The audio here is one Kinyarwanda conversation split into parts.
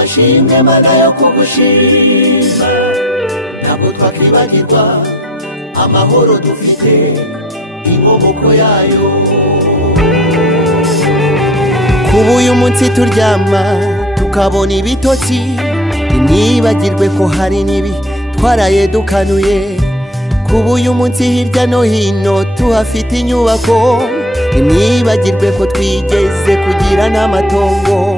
amashimwe mana yo kugushima ntabwo twakwibagirwa amahoro dufite inkomoko yayo kuba uyu munsi turyama tukabona ibitotsi ntimwibagirwe ko hari n'ibi twaraye dukanuye kuba uyu munsi hirya no hino tuhafite inyubako ntimwibagirwe ko twigeze kugira n'amatongo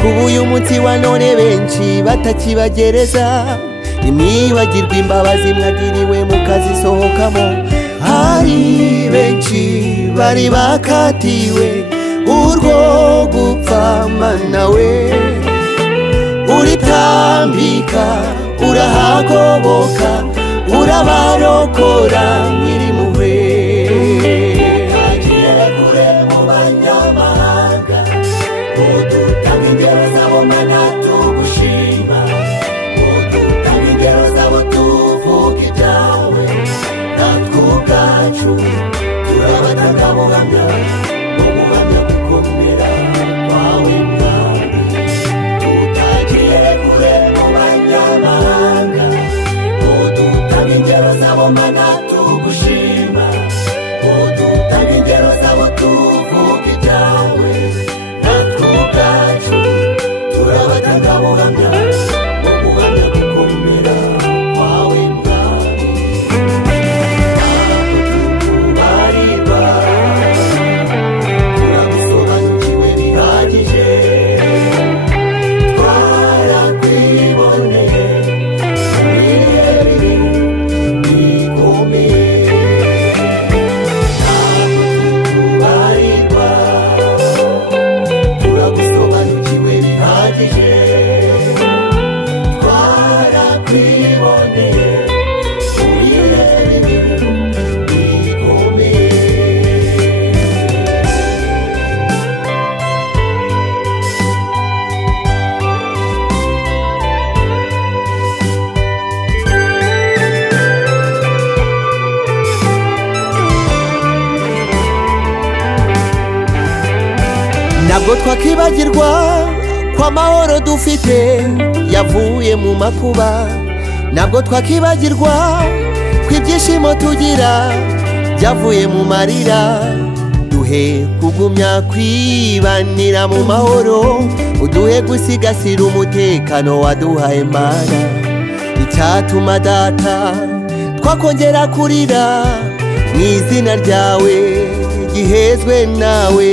kuba uyu munsi wa none benshi batakibagereza ntimwibagirwe imbabazi mwagiriwe mukazisohokamo hari benshi bari bakatiwe urwo gupfa mana we uritambika urahagoboka urabarokora nyirimuwe agire kure mu banyamahanga udutanga ingero zabo mana tugushima udutanga ingero zabo tuvuga ibyawe natwe ubwacu turabatanga buhamya ubuhamya gukomera kwawe mwami tutagiye kure mu banyamahanga udutanga ingero zabo mana tugushima udutanga ingero zabo tuvuga ibyawe natwe ubwacu turabatanga buhamya ubuhamya gukomera kwawe mwami ntabwo tukubarirwa turagusobanukiwe bihagije twarakwiboneye ntabwo twakibagirwa ko amahoro dufite yavuye mu makuba ntabwo twakibagirwa ko ibyishimo tugira byavuye mu marira duhe kugumya kwibanira mu mahoro uduhe gusigasira umutekano waduhaye mana icyatuma data twakongera kurira mu izina ryawe gihezwe nawe